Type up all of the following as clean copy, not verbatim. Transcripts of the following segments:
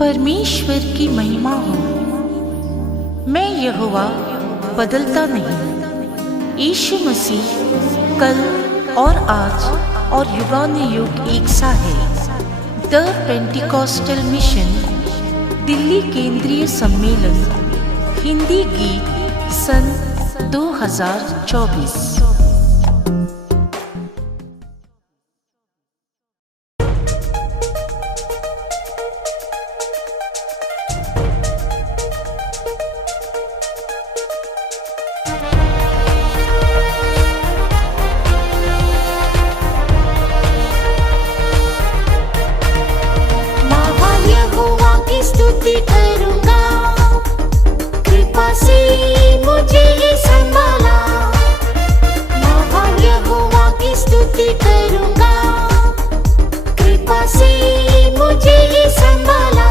परमेश्वर की महिमा हो। मैं यहोवा बदलता नहीं। यीशु मसीह कल और आज और युगानुयुग एक सा है। द पेंटिकॉस्टल मिशन दिल्ली केंद्रीय सम्मेलन हिंदी गीत सन 2024। स्तुति करूंगा, कृपा से मुझे ही संभाला। महान यहोवा की स्तुति करूंगा, कृपा से मुझे ही संभाला।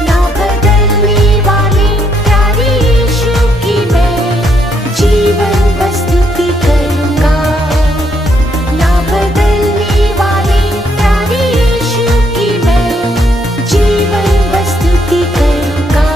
ना बदलने वाले प्यारे यीशु की मैं जीवन भर स्तुति करूंगा। ना बदलने वाले प्यारे यीशु की मैं स्तुति करूंगा।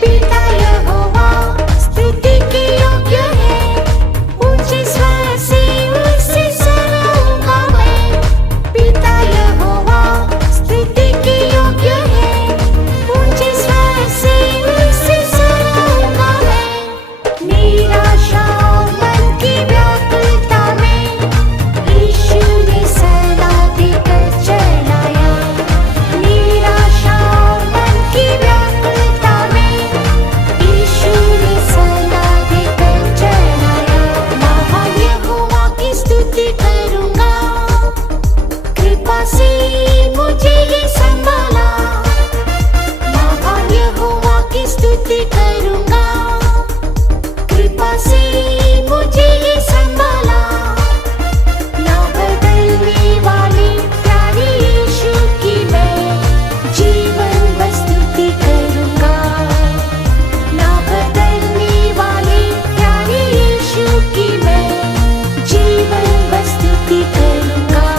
पिता यहोवा स्तुति के योग्य है, ऊंचे स्वर से उससे सराहूंगा मैं। पिता यहोवा स्तुति के योग्य है, ऊंचे स्वर से उससे सराहूंगा मैं। निराशा मन की व्याकुलता में यीशु ने सलाह देकर चलाया। निराशा मन की व्याकुलता में यीशु ने सलाह देकर चलाया। महान यहोवा की स्तुति करूंगा, कृपा से मुझे ही संभाला। महान यहोवा की स्तुति करूंगा, कृपा से मुझे ही संभाला। ना बदलने वाले प्यारे यीशु की मैं जीवन भर स्तुति करूंगा। ना बदलने वाले प्यारे यीशु की मैं जीवन भर स्तुति करूंगा।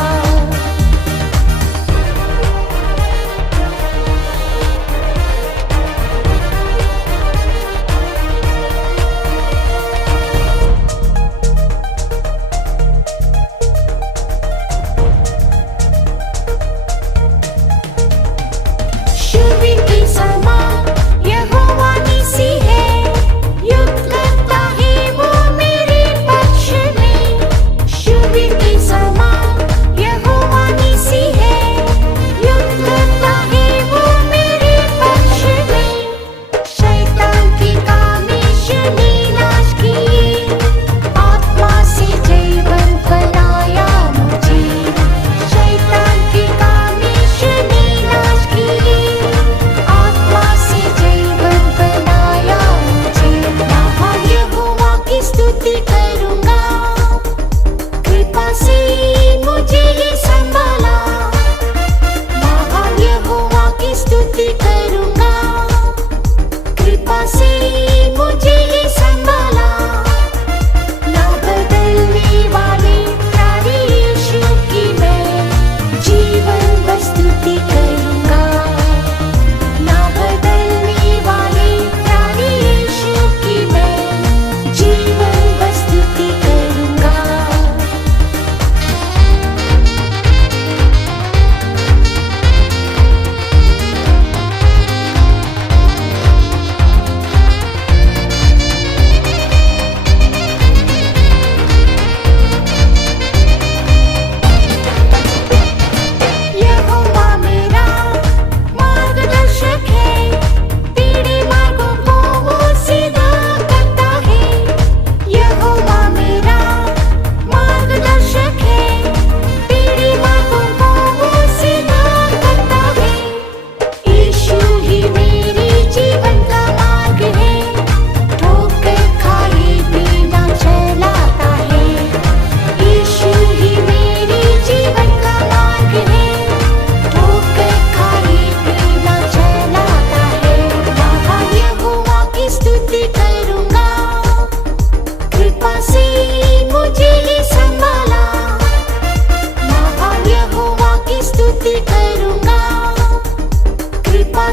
शूर के समान यहोवा निसी है, युद्ध करता है वो मेरे पक्ष में। शूर के समान यहोवा निसी है, युद्ध करता है वो मेरे पक्ष में। शैतान के काम यीशु ने नाश किए, आत्मा से जीवन बनाया मुझे। शैतान के काम यीशु ने नाश किए, आत्मा से जीवन बनाया मुझे। महान यहोवा की स्तुति करूंगा, कृपा से मुझे ही संभाला। महान यहोवा की स्तुति करूंगा, कृपा से मुझे ही संभाला। ना बदलने वाले प्यारे यीशु की मैं जीवन भर स्तुति करूंगा। ना बदलने वाले प्यारे यीशु की मैं जीवन भर स्तुति करूंगा।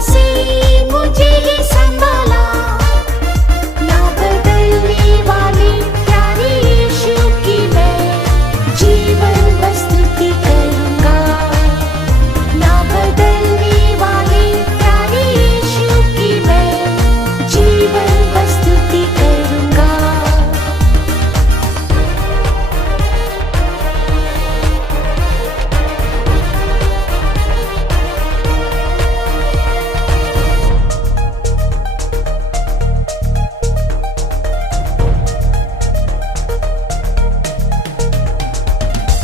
से मुझे ही संभाला, ना बदलने वाले प्यारे यीशु की मैं जीवन भर स्तुति करूंगा, ना बदलने वाले प्यारे यीशु की मैं जीवन भर स्तुति करूंगा।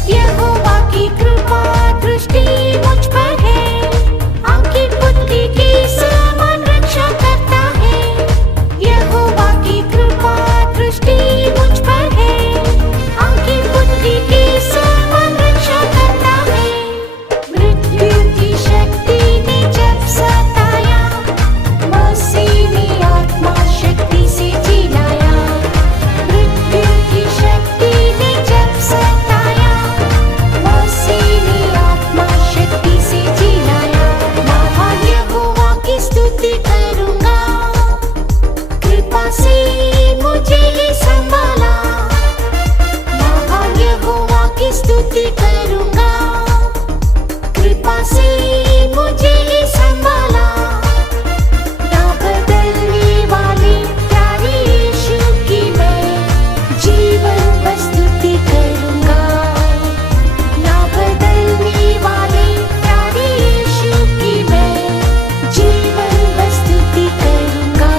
यहोवा की कृपा दृष्टि मुझ पर है, आंखें पुतली की समान रक्षा करता है। यहोवा की कृपा दृष्टि मुझ पर है, आंखें पुतली की समान रक्षा करता है। मृत्यु की शक्ति ने जब सताया, मसीह ने आत्मा शक्ति से जिलाया। मृत्यु की शक्ति ने जब सताया, मसीह ने आत्मा शक्ति से जिलाया। महान यहोवा की स्तुति करूंगा, कृपा से मुझे ही संभाला। महान यहोवा की स्तुति करूंगा, कृपा से मुझे ही संभाला। ना बदलने वाले प्यारे यीशु की मैं जीवन भर स्तुति करूंगा, ना बदलने वाले प्यारे यीशु की मैं जीवन भर स्तुति करूंगा।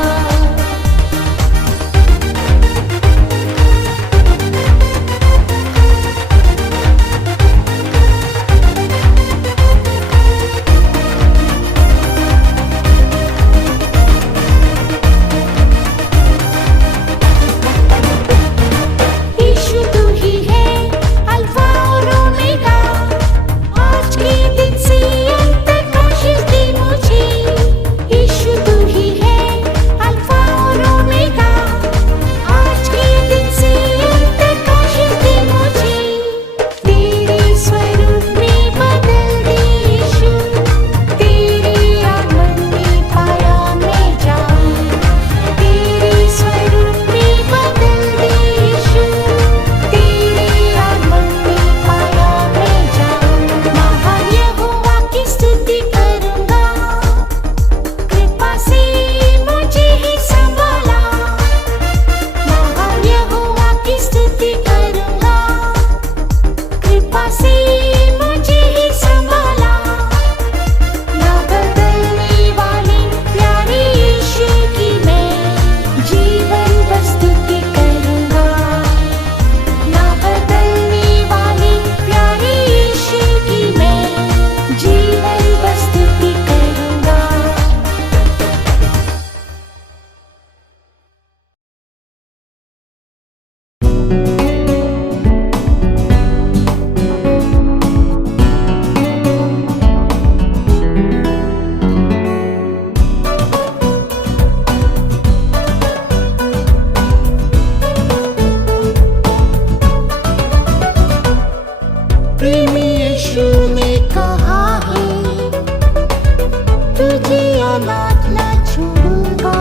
यीशु तू ही है अल्फा और ओमेगा, आज के दिन से अंत तक आशीष दे मुझे। यीशु तू ही है अल्फा और ओमेगा, आज के दिन से अंत तक आशीष दे मुझे। तेरे स्वरूप में बदल दे यीशु, तेरे आगमन में पाया मैं जाऊं। तेरे स्वरूप में बदल दे यीशु, तेरे आगमन में पाया मैं जाऊं। महान यहोवा की स्तुति करूंगा, कृपा से मुझे ही संभाला। महान यहोवा की स्तुति करूंगा, कृपा से मुझे ही संभाला। ना बदलने वाले प्यारे यीशु की मैं जीवन भर स्तुति करूंगा, ना बदलने वाले प्यारे यीशु की मैं जीवन भर स्तुति करूंगा। प्रेमी यीशु ने कहा है, तुझे अनाथ न छोड़ूंगा।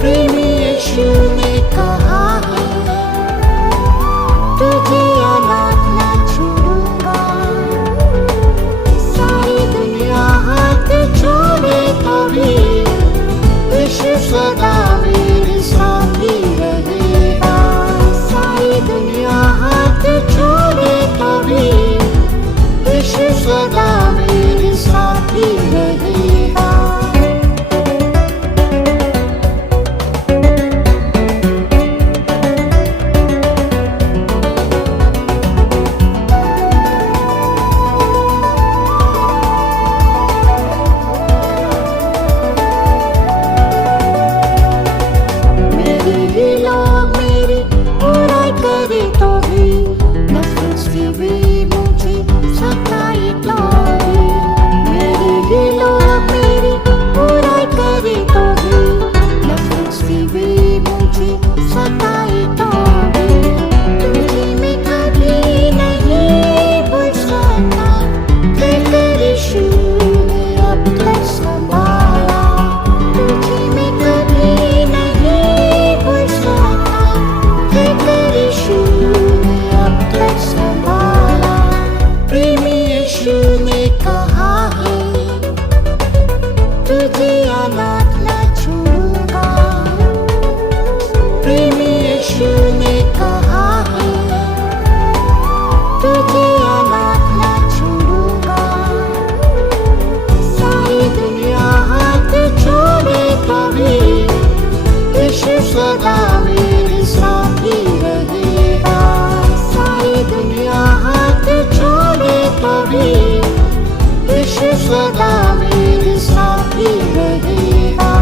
प्रेमी यीशु ने कहा है, तुझे अनाथ न छोड़ूंगा। सारी दुनिया हाथ छोड़े तो भी यीशु सदा मेरे साथ ही रहेगा। सारी दुनिया हाथ छोड़े तो भी यीशु सदा मेरे साथ ही रहेगा। तुझे अनाथ न छोड़ूंगा। प्रेमी यीशु ने कहा है, तुझे अनाथ न छोड़ूंगा। सारी दुनिया हाथ छोड़े कभी, यीशु सदा मेरे साथी रहेगा। सारी दुनिया हाथ छोड़े कभी, यीशु सदा मेरे साथी रहेगा।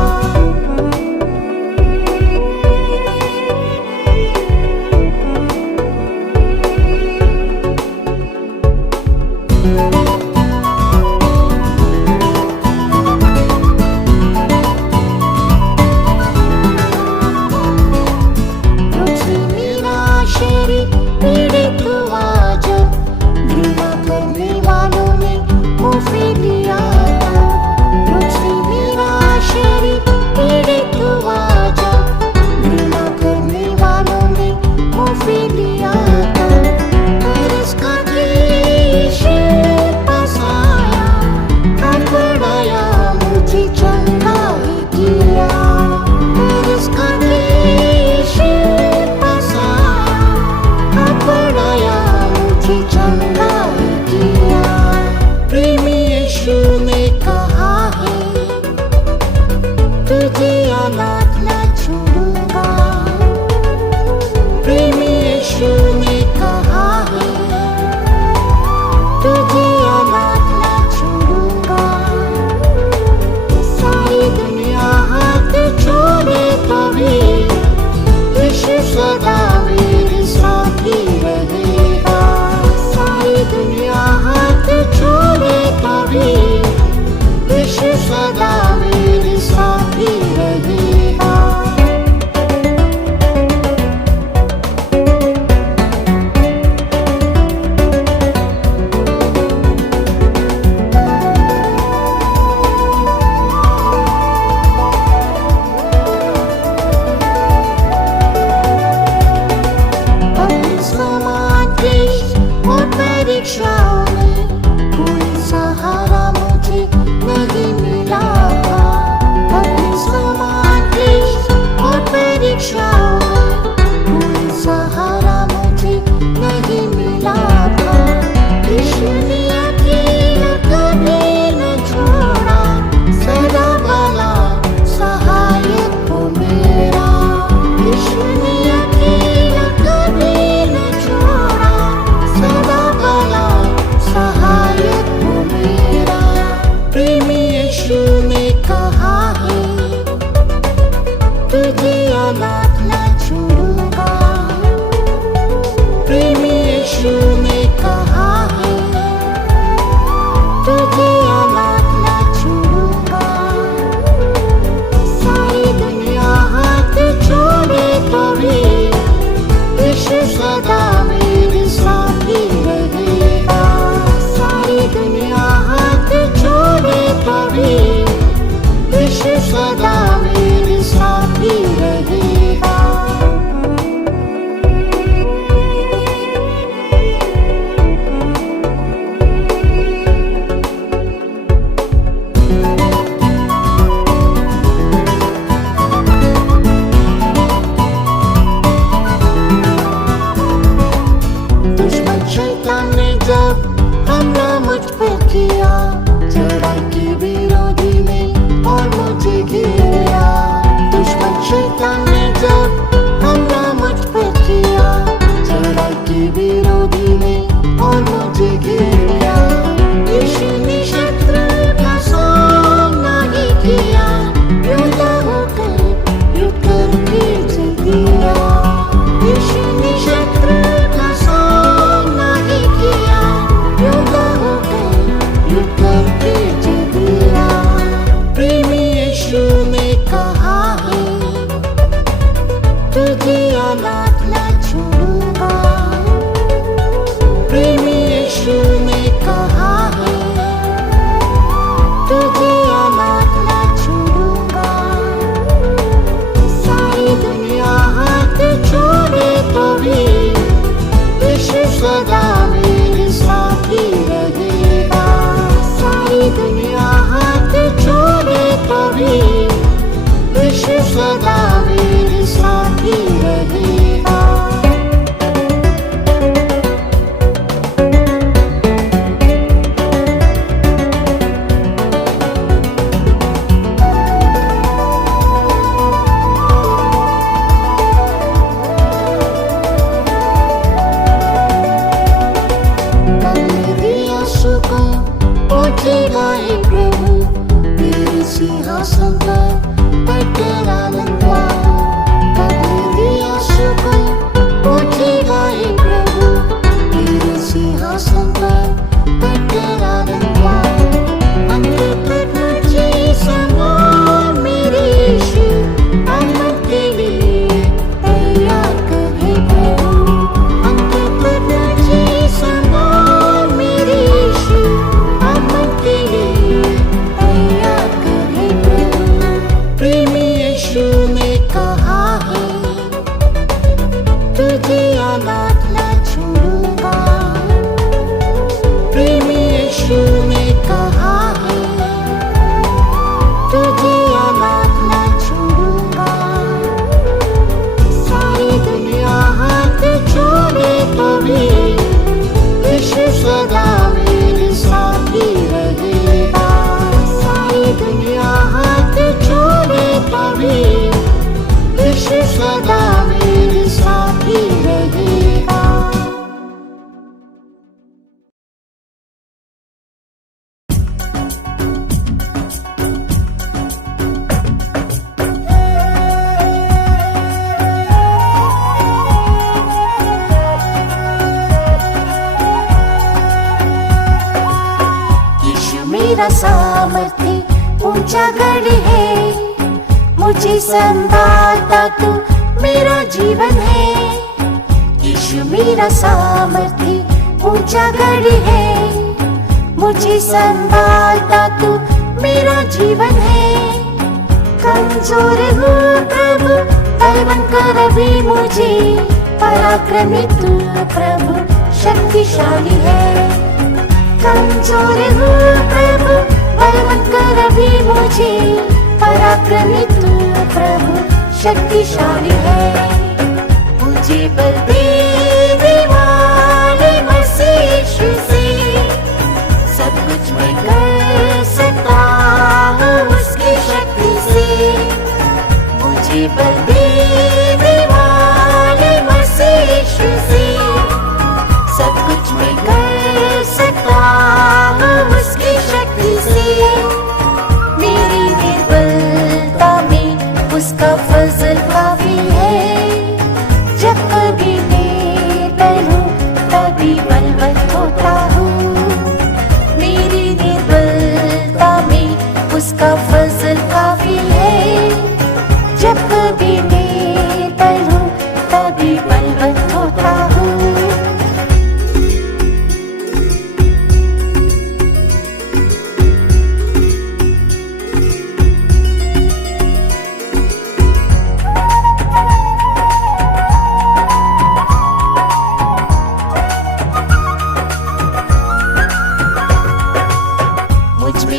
मुझे मेरा शरीर पीड़ित हुआ जब, घृणा करने वालों ने मुझे लिया था। मुझे मेरा शरीर पीड़ित हुआ जब, घृणा करने वालों ने मुझे लिया था। पर इसका यीशु पास आया, हाथ बढ़ाया, मुझे चंगा ही किया। पर इसका यीशु पास आया, हाथ बढ़ाया, मुझे चंगा ही किया। प्रेमी यीशु ने कहा है, तुझे अनाथ न छोड़ूंगा। प्रेमी यीशु ने कहा है, तुझे अनाथ न छोड़ूंगा। सारी दुनिया हाथ छोड़े कभी, यीशु सदा मेरे साथी रहेगा। सारी दुनिया हाथ छोड़े कभी, यीशु सदा मेरे साथी रहेगा। अपने समान क्लेश और परीक्षाओं में कोई सहारा मुझे नहीं मिला था। सिंहासन पर बैठे आनंद दिया सुख ऊंची गाए प्रभु तेरे सिंहासन पर बैठे आनंद अंत तक मुझे संभाल मेरे यीशु आमद के लिए तैयार कर हे प्रभु अंत तक मुझे संभाल मेरे यीशु आमद के लिए तैयार कर हे प्रभु प्रेमी यीशु ने कहा है तुझे अनाथ न छोड़ूंगा प्रेमी यीशु ने कहा है तुझे अनाथ न छोड़ूंगा सारी दुनिया हाथ छोड़े तो भी यीशु सदा मेरे साथ ही रहेगा सारी दुनिया हाथ छोड़े तो भी यीशु सदा मेरे साथ ही रहेगा यीशु मेरा सामर्थ्य ऊंचा गढ़ है मुझे संभालता तू मेरा जीवन है यीशु मेरा सामर्थ्य ऊंचा गढ़ है मुझे संभालता तू मेरा जीवन है कमजोर हूँ प्रभु बलवान कर अभी मुझे पराक्रमी तू प्रभु शक्तिशाली है कमजोर हूँ प्रभु बलवान कर अभी मुझे पराक्रमी तू प्रभु शक्तिशाली है मुझे बल देने वाले मसीह यीशु से सब कुछ मैं कर सकता हूँ उसकी शक्ति से मुझे बल देने वाले मसीह यीशु से सब कुछ मैं कर सकता हूँ उसकी शक्ति से मेरी निर्बलता में उसका फजल काफी है जब कभी निर्बल हूँ तभी बलवंत होता हूँ मेरी निर्बलता में उसका फजल काफी है जब कभी निर्बल हूँ तभी बलवंत होता हूँ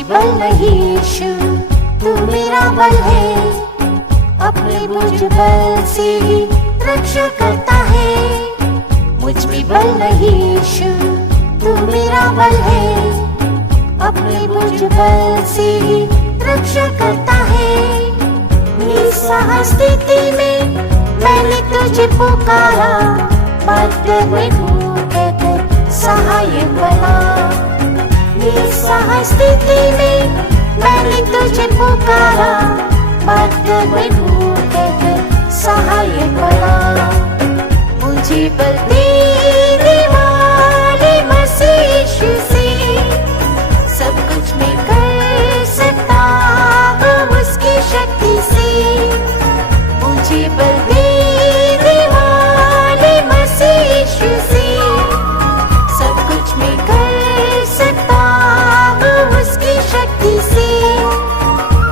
बल नहीं यीशु तू मेरा बल है अपने मुझ बल से ही रक्षा करता है मुझ में बल नहीं यीशु तू मेरा बल है अपने मुझ बल से ही रक्षा करता है निस्सहाय स्थिति में मैंने तुझे पुकारा मदद में हूँ कहकर सहायक बना निस्सहाय स्थिति में मैंने तुझे पुकारा मदद में हूँ कहकर सहायक बना मुझे बल देने वाले मसीह यीशु से सब कुछ मैं कर सकता हूँ उसकी शक्ति से मुझे बल देने वाले मसीह यीशु से सब कुछ मैं कर सकता हूँ उसकी शक्ति से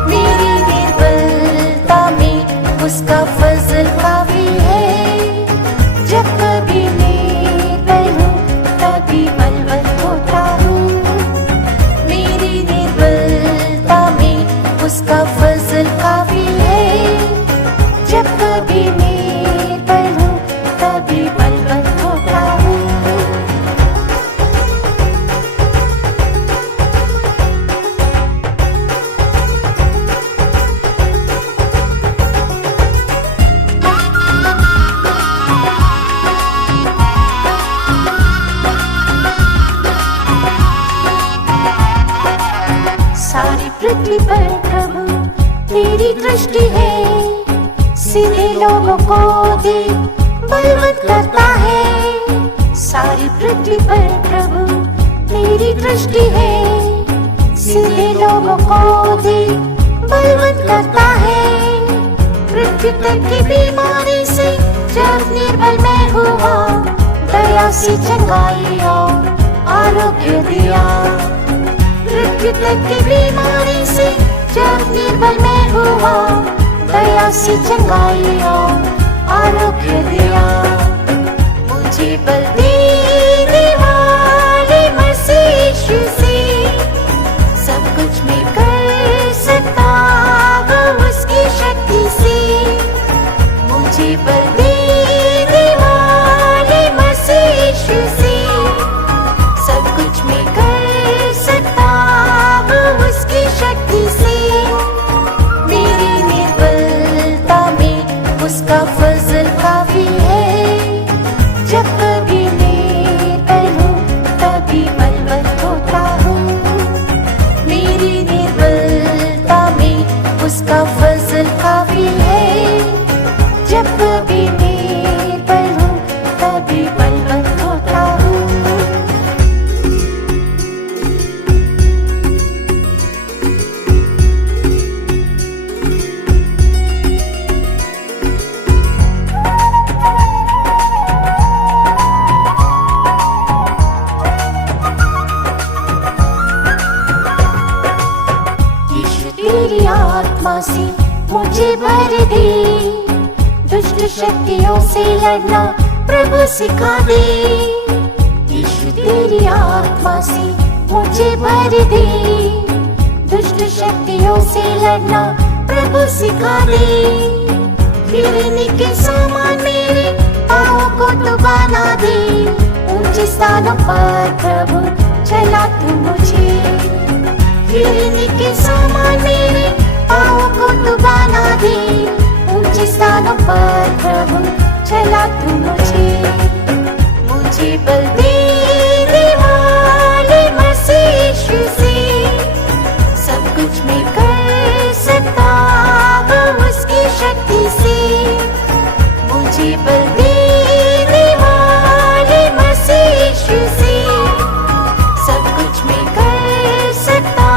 मेरी निर्बलता में उसका फजल काफी है जब कभी निर्बल हूँ तभी बलवंत होता हूँ मेरी निर्बलता में उसका फजल काफी है जब कभी निर्बल हूँ तभी बलवंत होता हूँ सारी पृथ्वी पर प्रभु तेरी दृष्टि है, सीधे लोगों को देख बलवंत करता है। सारी पृथ्वी पर प्रभु तेरी दृष्टि है, सीधे लोगों को देख बलवंत करता है। पृथ्वी तक की बीमारी से जब निर्बल मैं हुआ, दया से चंगाई और आरोग्य दिया। पृथ्वी तक की बीमारी से जब निर्बल मैं हुआ, दया से चंगाई और आरोग्य दिया। मुझे बल देने वाले मसीह यीशु से सब कुछ मैं कर सकता हूँ उसकी शक्ति से। मुझे बल देने वाले मसीह यीशु से सब कुछ मैं कर सकता हूँ उसकी शक्ति से। मेरी निर्बलता में उसका फजल काफी है। जब कभी निर्बल हूँ तभी बलवंत होता हूँ। मेरी निर्बलता में उसका फजल काफी है। जब कभी निर्बल हूँ तभी बलवंत होता हूँ। तेरी आत्मा से मुझे भर दे, दुष्ट शक्तियों से लड़ना प्रभु सिखा दे। यीशु तेरी आत्मा से मुझे भर दे, दुष्ट शक्तियों से लड़ना प्रभु सिखा दे। गिरने के सामान मेरे पाँवों को तू बना दे, ऊंचे स्थानों पर प्रभु चला तू मुझे। गिरने के सामान मेरे पाँवों को तू बना दे, ऊंचे स्थानों पर प्रभु चला तू मुझे। मुझे बल देने वाले मसीह यीशु से सब कुछ मैं कर सकता हूँ उसकी शक्ति से। मुझे बल देने वाले मसीह यीशु से सब कुछ मैं कर सकता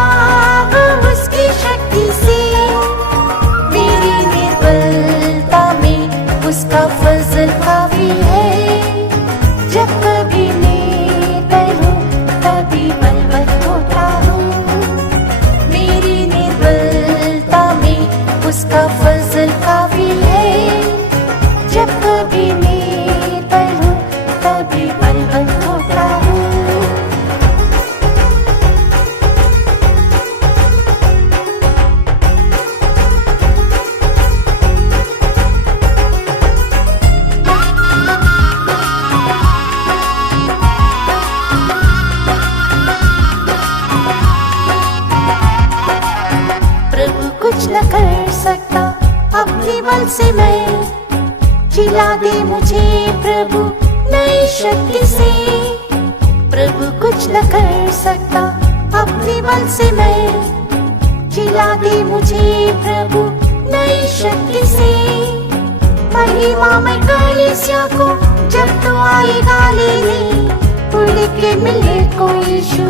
हूँ उसकी शक्ति से। मेरी निर्बलता में उसका फजल काफी है। जब कभी निर्बल हूँ तभी बलवंत होता हूँ। मेरी निर्बलता में उसका फजल काफी है। जब कभी निर्बल हूँ तभी बलवंत होता हूँ। प्रभु कुछ न कर सकता अपने बल से, मैं जिला दे मुझे प्रभु नई शक्ति से। प्रभु कुछ न कर सकता अपने बल से, मैं जिला दे मुझे प्रभु नई शक्ति से। महिमा में कलीसिया को जब तो आएगा लेने, उड़ के मिले को यीशु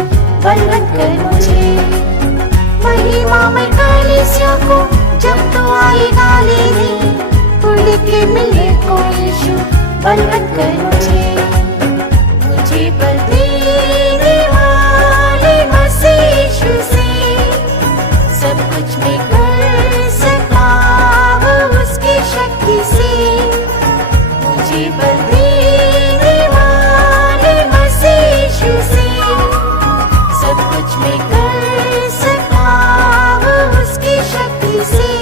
बलवंत कर मुझे। महिमा में कलीसिया को जब तो आएगा लेने, उड़ के मिले को यीशु बलवंत कर मुझे। मुझे बल देने वाले मसीह यीशु से सब कुछ मैं कर सकता हूँ उसकी शक्ति से। मुझे बल देने वाले मसीह यीशु से सब कुछ मैं कर सकता हूँ उसकी शक्ति से।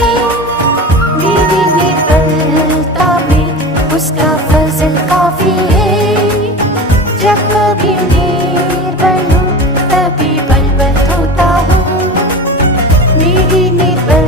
मेरी निर्बलता में उसका फजल काफी है। जब कभी निर्बल हूँ तभी बलवंत होता हूँ। मेरी निर्बल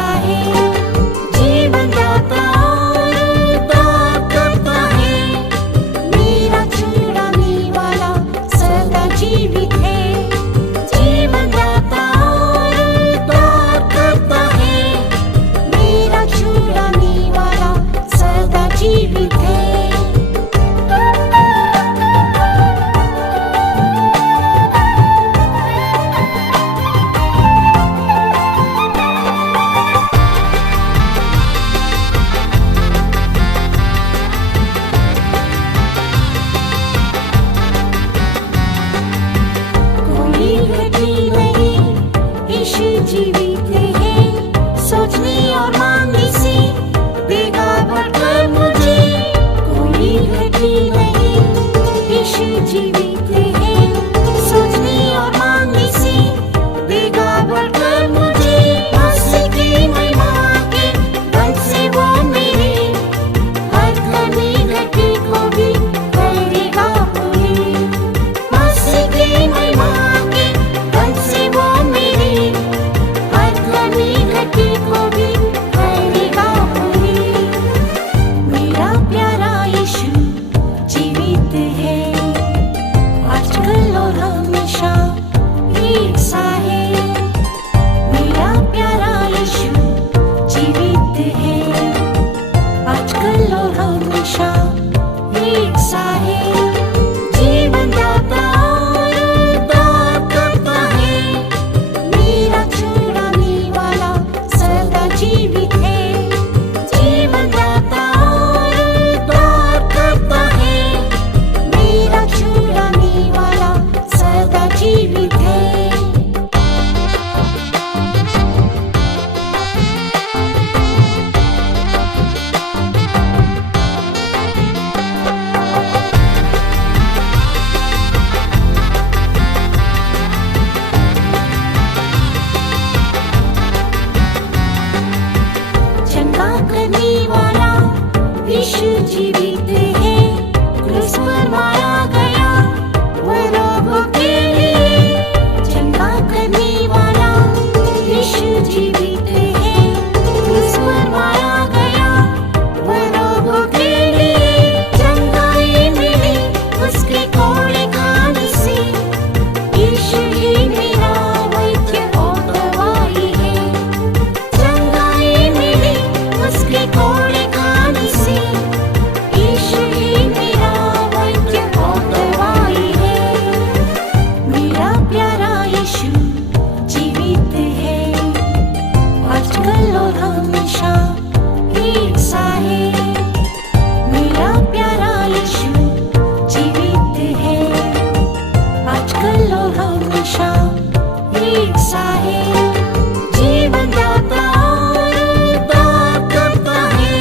सा है, जीवन दाता और उद्धार करता है। मेरा छुड़ाने वाला सदा जीवित है, जीवन दाता और उद्धार करता है। मेरा छुड़ाने वाला सदा जीवित है। कोई गति नहीं, यीशु जीवित है। सोचने और मानने से देगा बढ़कर मुझे। कोई गति नहीं, यीशु जीवित है। सोचने और मानने से देगा बढ़कर मुझे। मसीह की महिमा के बल से वो मेरे हर कमी घटी को भी करेगा पूरी। मसीह की महिमा के बल से वो मेरे हर कमी घटी को भी करेगा पूरी। मेरा प्यारा यीशु जीवित है, आजकल और हमेशा एक सा है। मेरा प्यारा यीशु जीवित है, आजकल और हमेशा एक सा है। जीवन दाता और उद्धार करता है। मेरा छुड़ाने वाला सदा जीवित है, जीवन दाता और उद्धार करता है। मेरा छुड़ाने वाला सदा जीवित है। चंगा करने वाला यीशु जीवित है। क्रूस पर मारा गया वो रोगों के लिए। चंगा करने वाला यीशु जीवित है। क्रूस पर मारा गया वो रोगों के लिए। चंगाई मिली उसके कोड़े खाने से। यीशु ही मेरा वैद्य और दवाई है। चंगाई मिली उसके कोड़े खाने से। यीशु ही मेरा वैद्य और दवाई है। मेरा प्यारा यीशु जीवित है, आजकल और हमेशा एक सा है। मेरा प्यारा यीशु जीवित है, आजकल और हमेशा एक सा है। जीवन दाता और उद्धार करता है।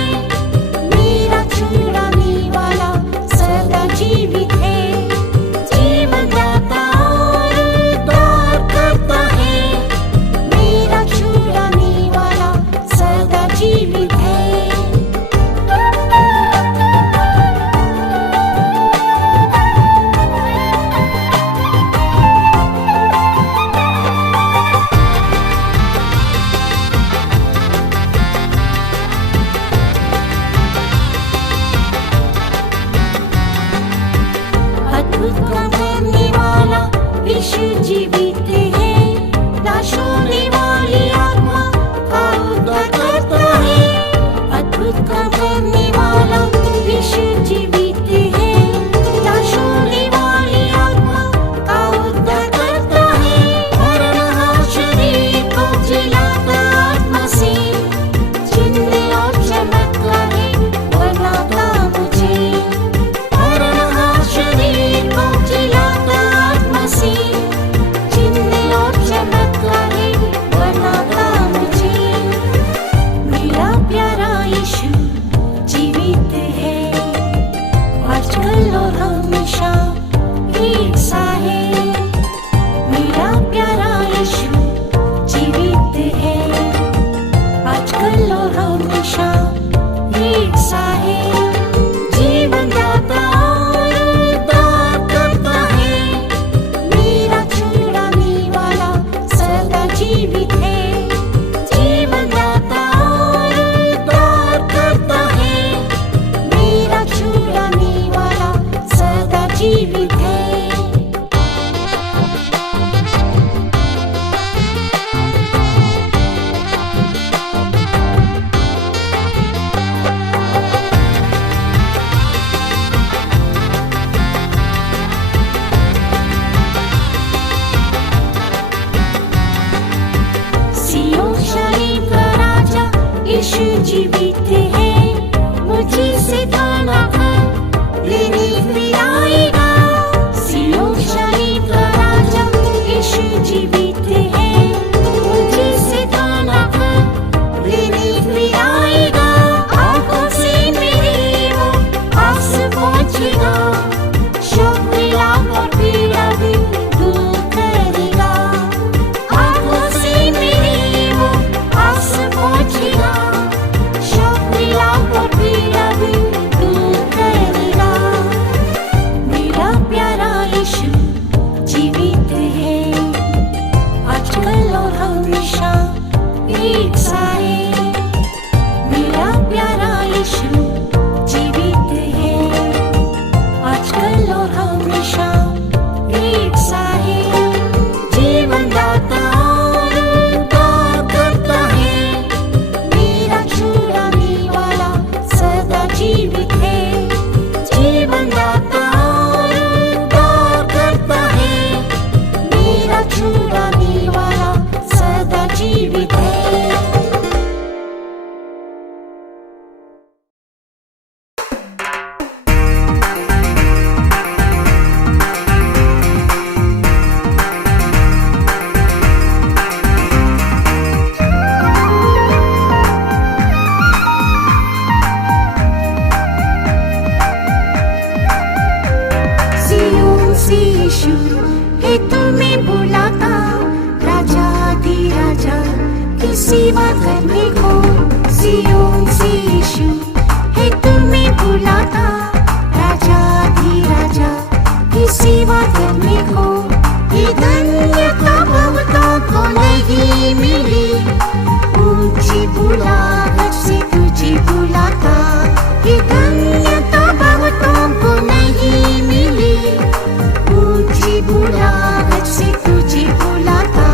मेरा छुड़ाने वाला सदा जीवित है, जीवन दाता और उद्धार करता है। मेरा छुड़ाने वाला सदा जीवित है। अद्भुत काम करने वाला यीशु जीवित है। नाश होने वाली आत्मा का उद्धार करता है। यीशु जीवित है, मुझे से दाना कर लेने फिर आएगा। सियोन शरीफ का राजा यीशु जीवित है, मुझे से दाना कर लेने फिर आएगा। आंखों से मेरे वो पास पहुंचेगा, शोक विलाप और पीड़ा भी दूर करेगा। आंखों से मेरे वो पास पहुंचेगा, शोक विलाप और पीड़ा भी दूर करेगा। मेरा प्यारा यीशु जीवित है, आजकल और हमेशा एक सा है। मेरा प्यारा यीशु जीवित है, आजकल और हमेशा एक सा है। जीवन दाता और उद्धार करता है, मेरा छुड़ाने वाला सदा जीवित है। जीवन दाता और उद्धार करता है, मेरा छुड़ाने वाला सदा जीवित है। सियोन से यीशु है तुम्हें बुलाता, राजा धीराजा की सेवा करने को। सियोन से यीशु है तुम्हें बुलाता, राजा धीराजा की सेवा करने को। ये धन्यता बहुतों को नहीं मिली, ऊंची बुलाहट से तुझे बुलाता। ये धन्यता बहुतों को नहीं मिली, ऊंची बुलाहट से तुझे बुलाता।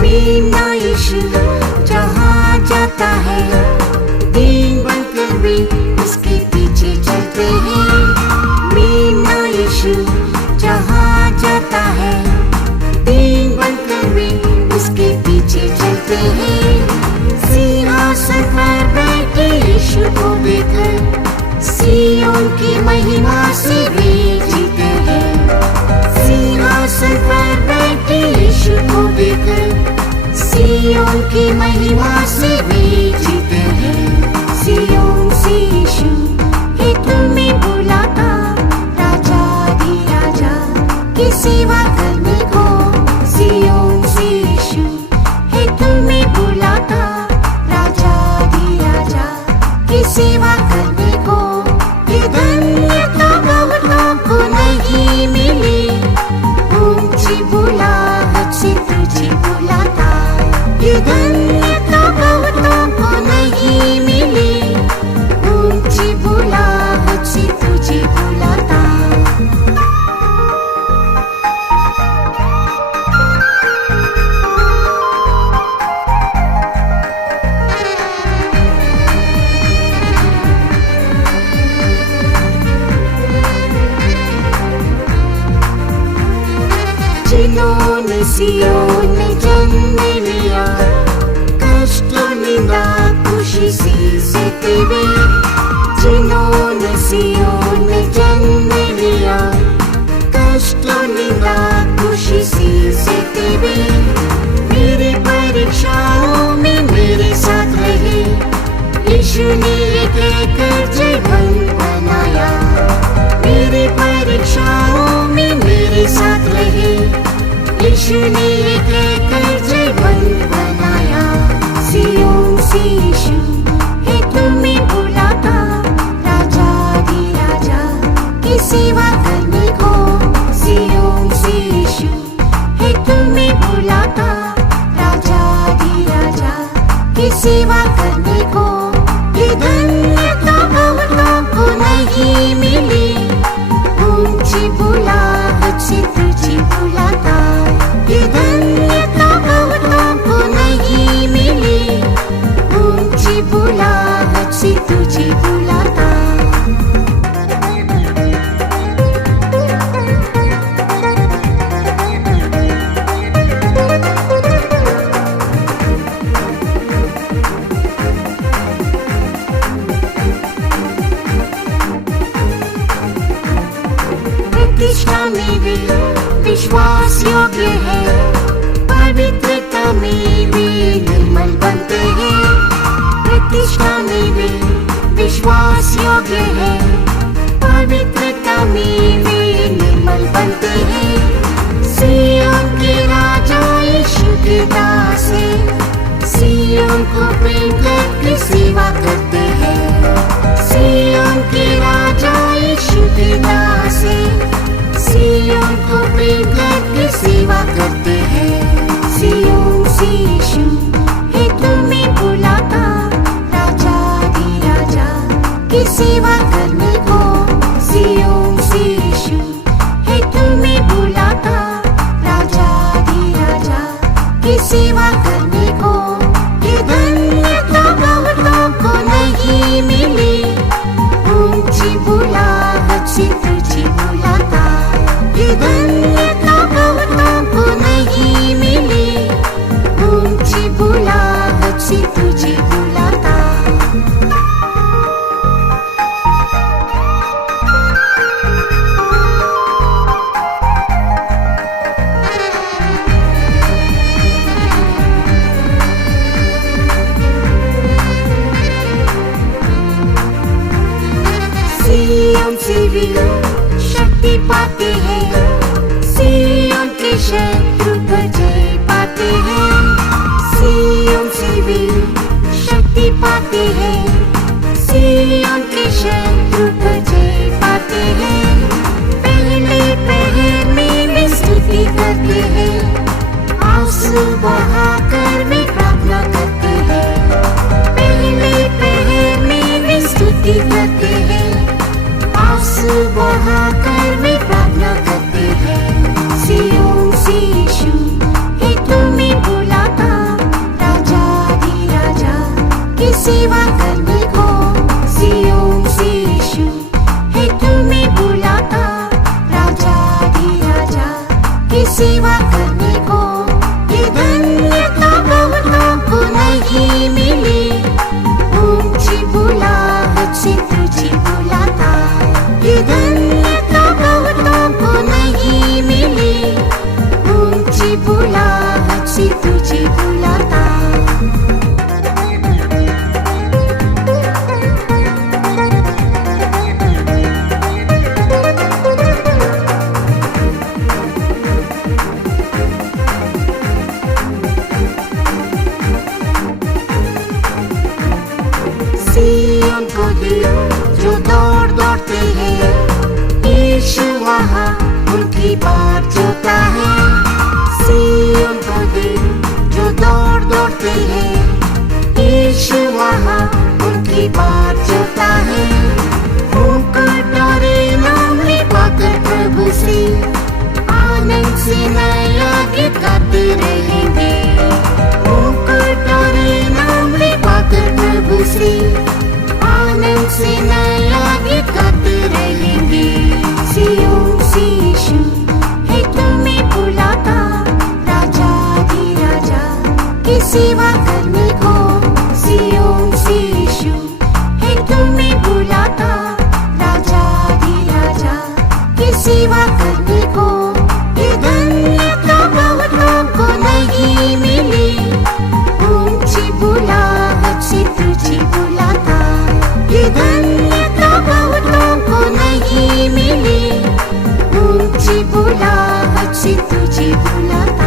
मेरा यीशु जहाँ जाता है, दीन बनकर भी उसके पीछे चलते हैं। मेरा यीशु जहाँ जाता है, दीन बनकर भी उसके पीछे चलते हैं। सिंहासन पर बैठे यीशु को देखकर सियोन की महिमा से वे जीते हैं। सिंहासन पर बैठे यीशु को देखकर सियोन की महिमा से वे जीते हैं। सियोन से यीशु है तुम्हें बुलाता, राजा धीराजा की सेवा करने को। सियोन से यीशु है तुम्हें बुलाता, राजा धीराजा की सेवा करने को। ये धन्यता बहुतों को नहीं मिली, ऊंची बुलाहट से तुझे बुलाता। ये धन्यता बहुतों को नहीं मिली, ऊंची बुलाहट से तुझे बुलाता। जिन्होंने सियोन में जन्म लिया, कष्ट निंदा खुशी से सहते हुए। जिन्होंने सियोन में जन्म लिया, कष्ट निंदा खुशी से सहते हुए। मेरी परीक्षाओं में मेरे साथ रहे, यीशु ने ये कहकर जीवन बनाया। मेरी परीक्षाओं में मेरे साथ रहे, यीशु ने ये कहकर जीवन बनाया। सियोन से यीशु है तुम्हें बुलाता, राजा धीराजा की सेवा करने को। सियोन से यीशु है तुम्हें बुलाता, राजा धीराजा की सेवा करने को। ये धन्यता बहुतों को नहीं मिली, ऊंची बुलाहट से तुझे बुलाता। ये धन्यता बहुतों को नहीं करते हैं। सिय्योन के राजा यीशु के दास हैं। सिय्योन को प्रेम करके सेवा करते हैं। सिय्योन के राजा यीशु के दास हैं। सिय्योन को प्रेम करके सेवा करते हैं। सिय्योन से यीशु है तुम्हें बुलाता, राजा दी राजा की सेवा करने को। सिय्योन से यीशु है तुम्हें बुलाता, राजा दी राजा की सेवा करने को। ये धन्यता बहुतों को नहीं मिली, ऊंची बुलाहट से तुझे बुलाता। ये धन्यता बहुतों को नहीं मिली, ऊंची बुलाहट से तुझे बुलाता। सिय्योन से भी शक्ति पाते हैं। सिय्योन के शत्रु पर जय पाते हैं। सिय्योन से भी शक्ति पाते हैं। सिय्योन के शत्रु पर जय पाते हैं। पहले पहर में वे स्तुति करते हैं। आंसू बहाकर वे प्रार्थना करते हैं। पहले पहर में वे स्तुति करते हैं। आंसू बहाकर वे प्रार्थना करते हैं। सिय्योन से यीशु है तुम्हें बुलाता, राजा दी राजा की सेवा करने को। सिय्योन से यीशु है तुम्हें बुलाता, राजा दी राजा की सेवा करने को। ये धन्यता बहुतों को नहीं मिली, ऊंची बुलाहट से तुझे बुलाता। ये धन्यता बहुतों को नहीं मिली, ऊंची बुलाहट से तुझे बुलाता। सिय्योन को दिल जो दौड़ते हैं, यीशु वहाँ उनकी बात जोता है। सिय्योन को दिल जो दौड़ते हैं, यीशु वहाँ उनकी बात जोता है। उनको डरे नाम पाकर प्रभु से आनंद से नया गीत गाते रहेंगे। उनको डरे नाम पाकर प्रभु से आनंद से नया गीत गाते रहेंगे। सिय्योन से यीशु है तुम्हें बुलाता, राजा दी राजा की सेवा करने को। सिय्योन से यीशु है तुम्हें बुलाता, राजा दी राजा की सेवा करने को। ये धन्यता बहुतों को नहीं मिली, ऊंची बुलाहट से तुझे बुलाता। ये धन्यता बहुतों को नहीं मिली, ऊंची बुलाहट से तुझे बुलाता।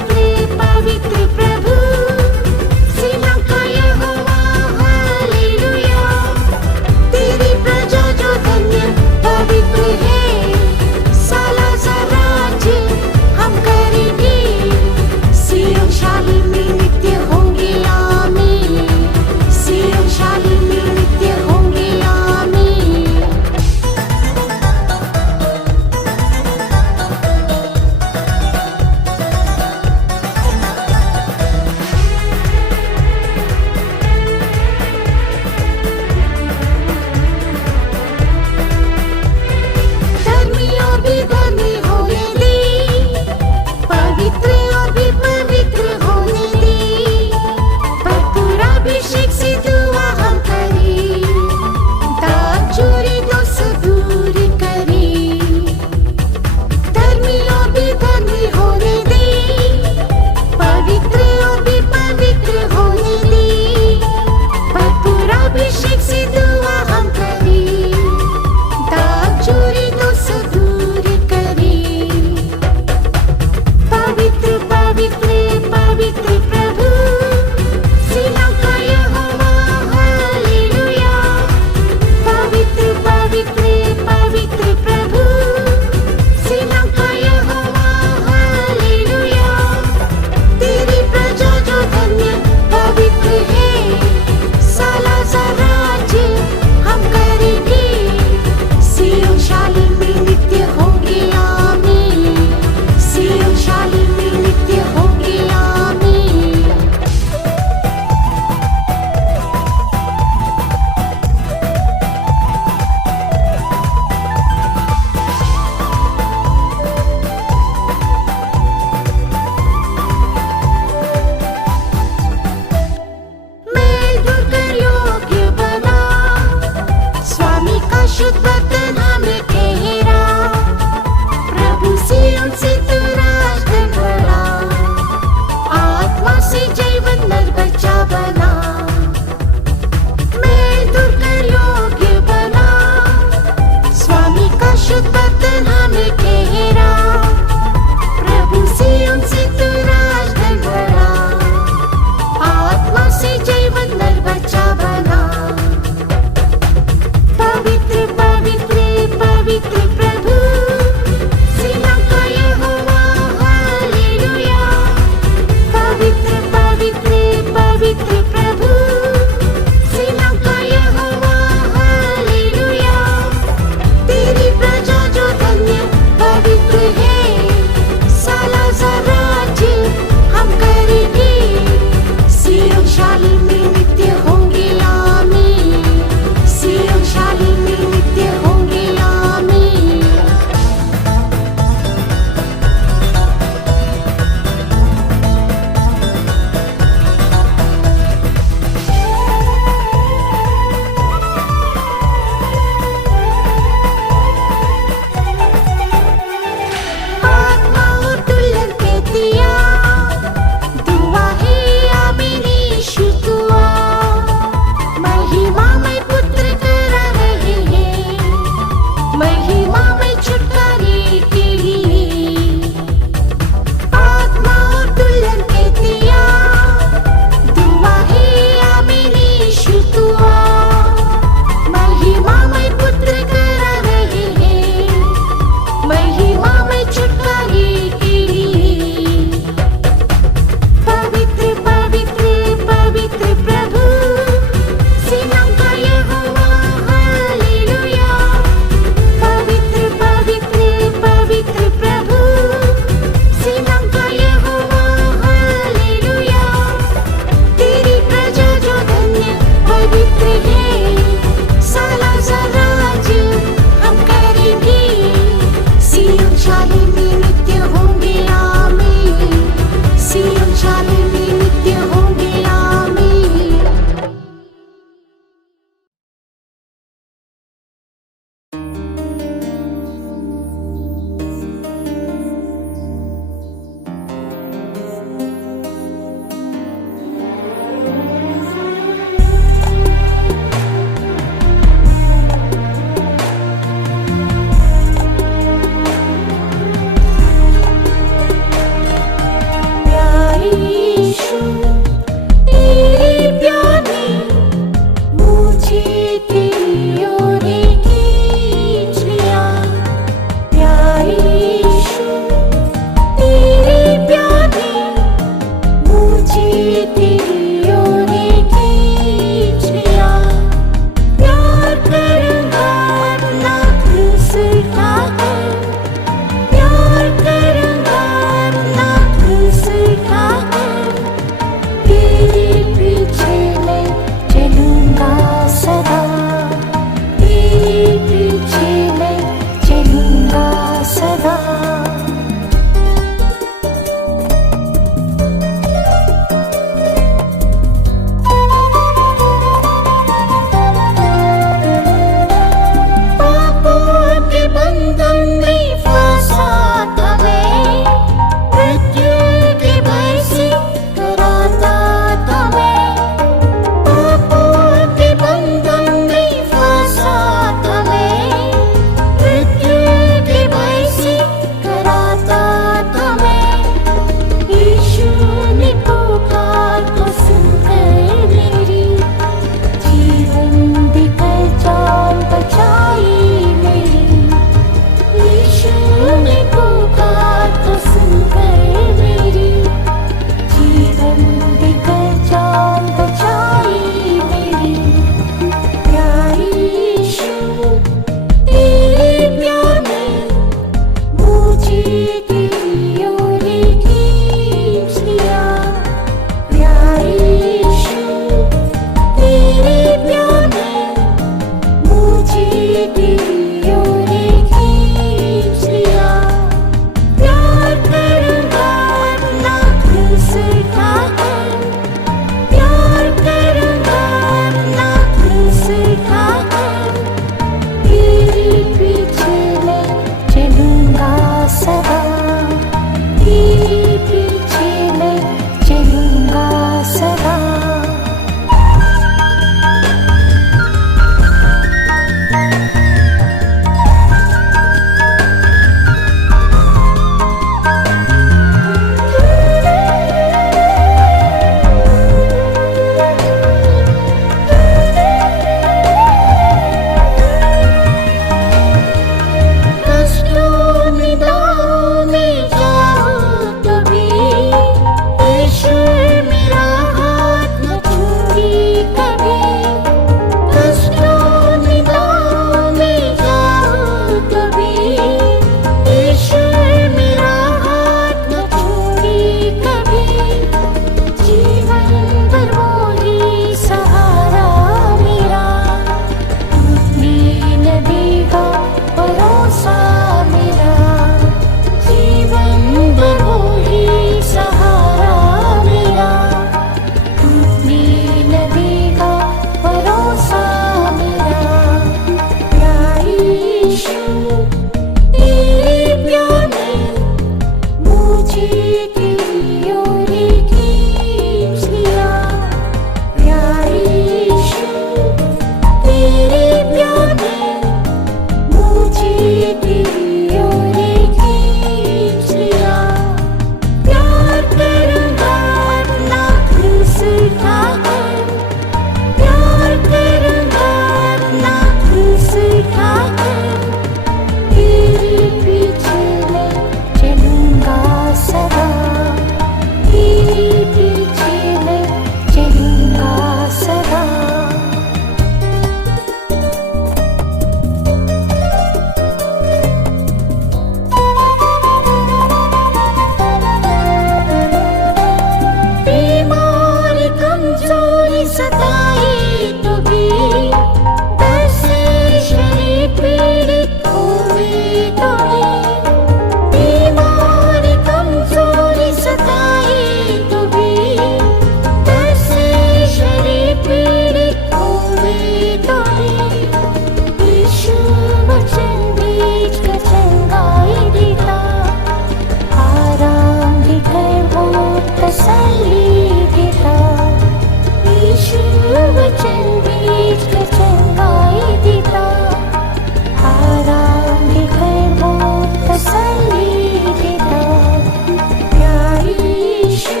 यीशु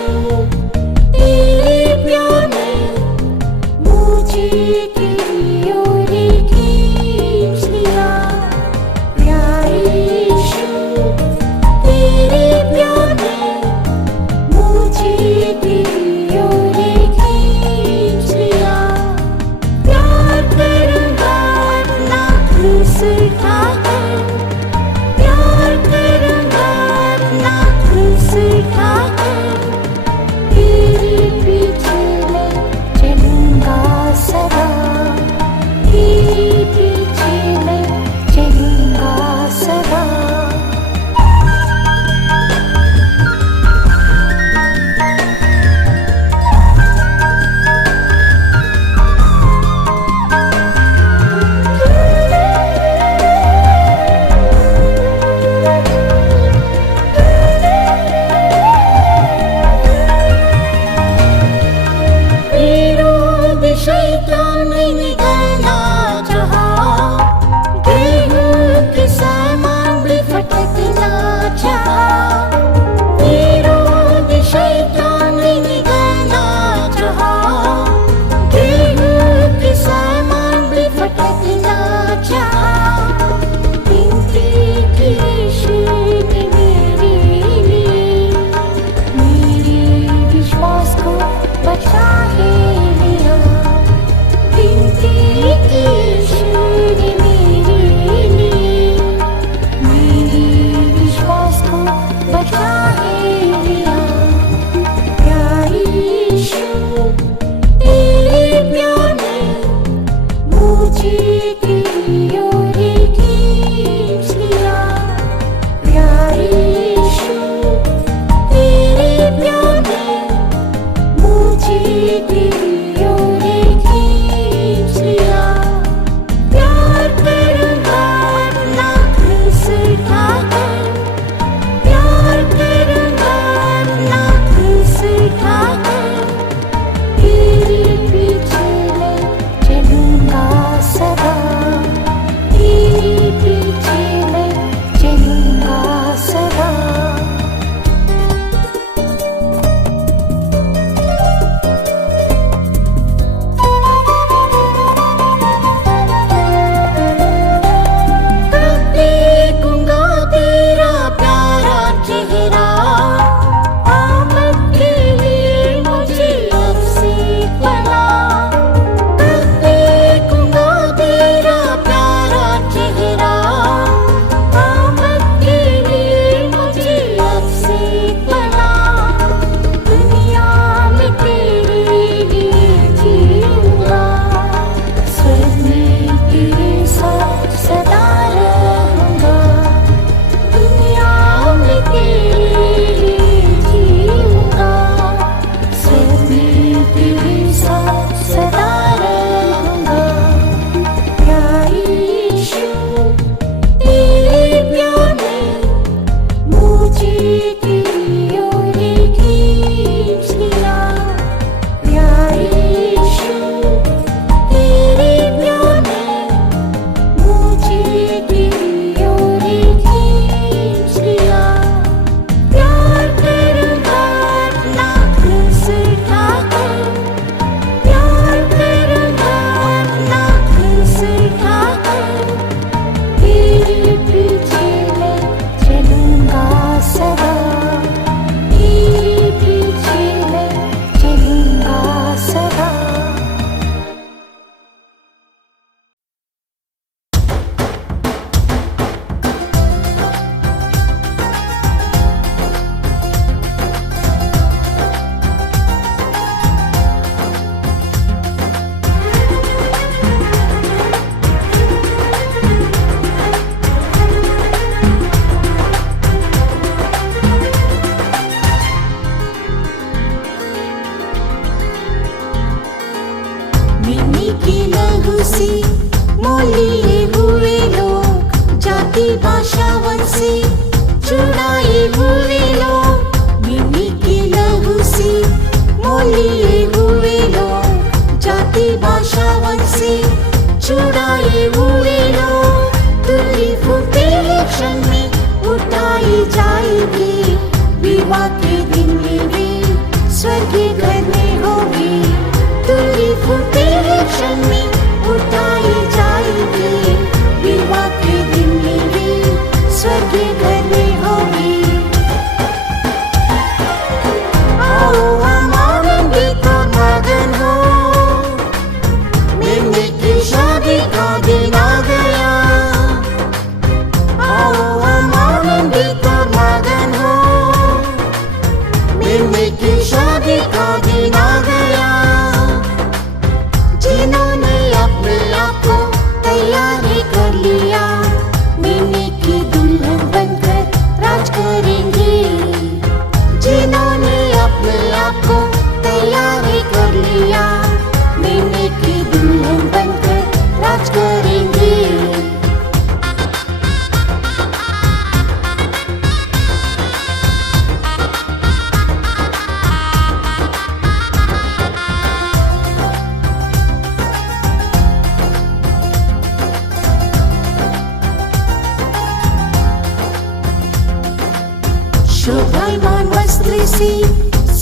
तेरे प्यार ने मुझे तेरी ओर खींच लिया। प्यारे यीशु तेरे प्यार ने मुझे तेरी ओर खींच लिया। प्यार करूँगा अपना क्रूस उठाकर, प्यार करूँगा अपना क्रूस उठाकर,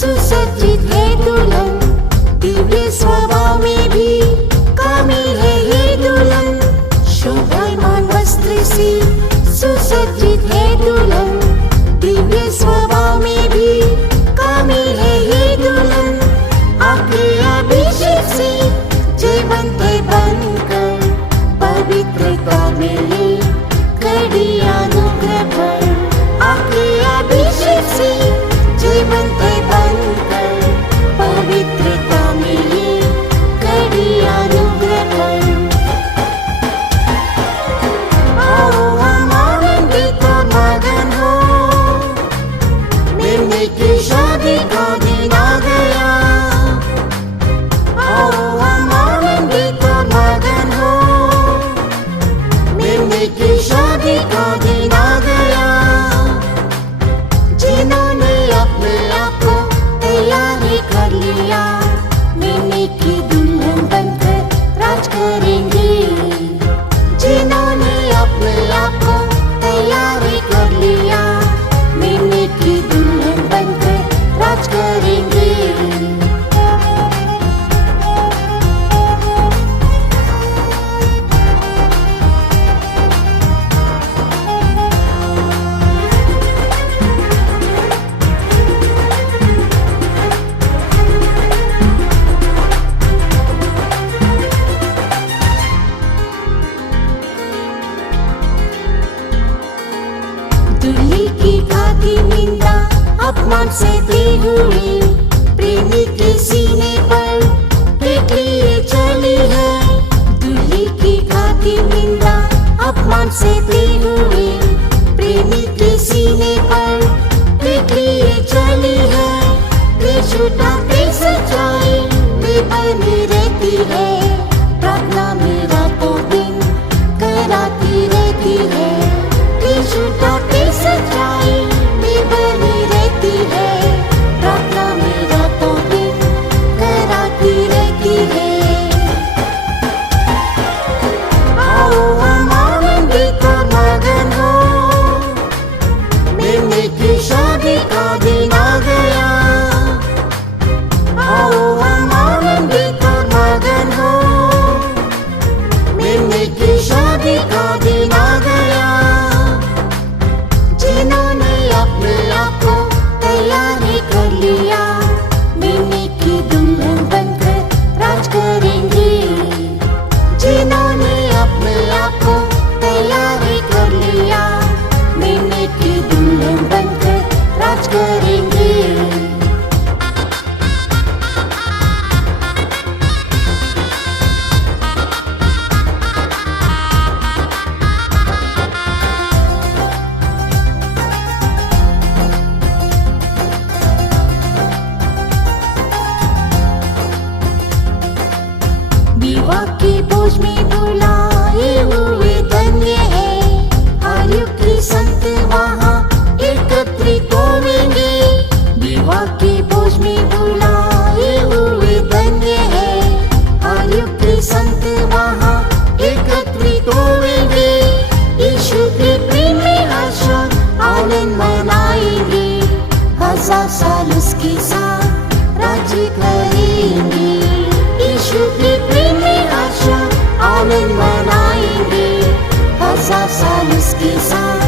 सुसज्जित है दुल्हन, दिव्य स्वभाव में भी कामिल है ये दुल्हन। शोभायमान वस्त्र से सुसज्जित है दुल्हन, दिव्य स्वभाव में भी कामिल है ये दुल्हन। आपके अभिषेक से जीवंत बनकर पवित्रता मिले कड़ी अनुग्रह पर। आपके अभिषेक से जीवंत बनकर पवित्रता मिले कड़ी अनुग्रह पर। आओ हम आनंदित और मगन हो, मिलने की शादी का दिन आ गया। आओ हम आनंदित और मगन हो, मिलने की शादी का दिन आ गया। जिन्होंने अपने आप को तैयारी कर लिया, मिलने की दुल्हन बनकर राज करेंगे। जिन्होंने अपने आप को तैयारी कर लिया, मिलने की दुल्हन बनकर राज करेंगे। दूल्हे की खाती निंदा अपमान से दी हुई, प्रेमी के सीने पर देख लिए चली है। दूल्हे की खाती निंदा अपमान से दी हुई, प्रेमी के सीने पर देख लिए चली है। दिल छुटाते सच्चाई में बनी रहती है, प्रार्थना में रातों दिन कराती रहती है। दिल छुटाते सच्चाई में बनी रहती है, प्रार्थना में रातों दिन कराती रहती है। आओ हम आनंदित और मगन हो, मिलने की शादी का दिन आ गया। आओ हम आनंदित और मगन हो, मिलने की शादी का दिन आ गया। जिन्होंने अपने आप को तैयारी कर लिया, मिलने की दुल्हन बनकर राज करेंगे। जिन्होंने अपने आप को तैयारी कर लिया, मिलने की दुल्हन बनकर राज करेंगे। विवाह के बोझ में डुलाए हुए धन्य है, आयु के संत वहाँ एकत्रित होंगे। विवाह के बोझ में डुलाए हुए धन्य है, आयु के संत वहाँ एकत्रित होंगे। यीशु के प्रेम में हर्ष आनंद मनाएंगे, 1000 साल उसके साथ राज्य करेंगे। यीशु के प्रेम में हर्ष आनंद मनाएंगे, 1000 साल उसके साथ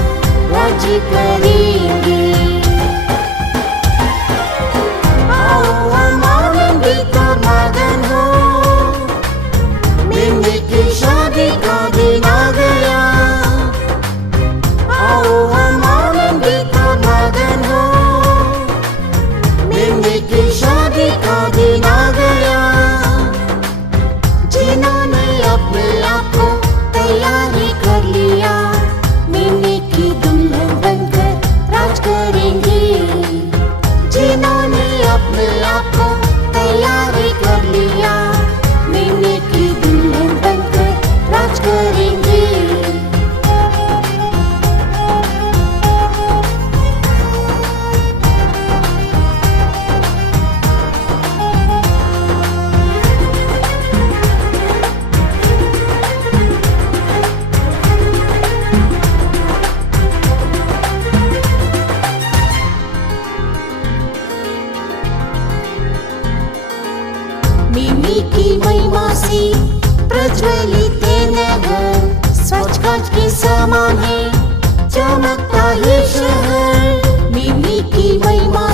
राज्य करेंगे। आओ हम आनंदित और मगन हो, मिलने की शादी का दिन आ गया। आओ हम आनंदित और मगन हो, मिलने की शादी का दिन आ गया। जिन्होंने अपने आप को तैयारी कर लिया, मिलने की दुल्हन बनकर राज मिमी की महिमा से प्रज्वलित है नगर, स्वच्छ कांच के समान है चमकता ये शहर। मिमी की महिमा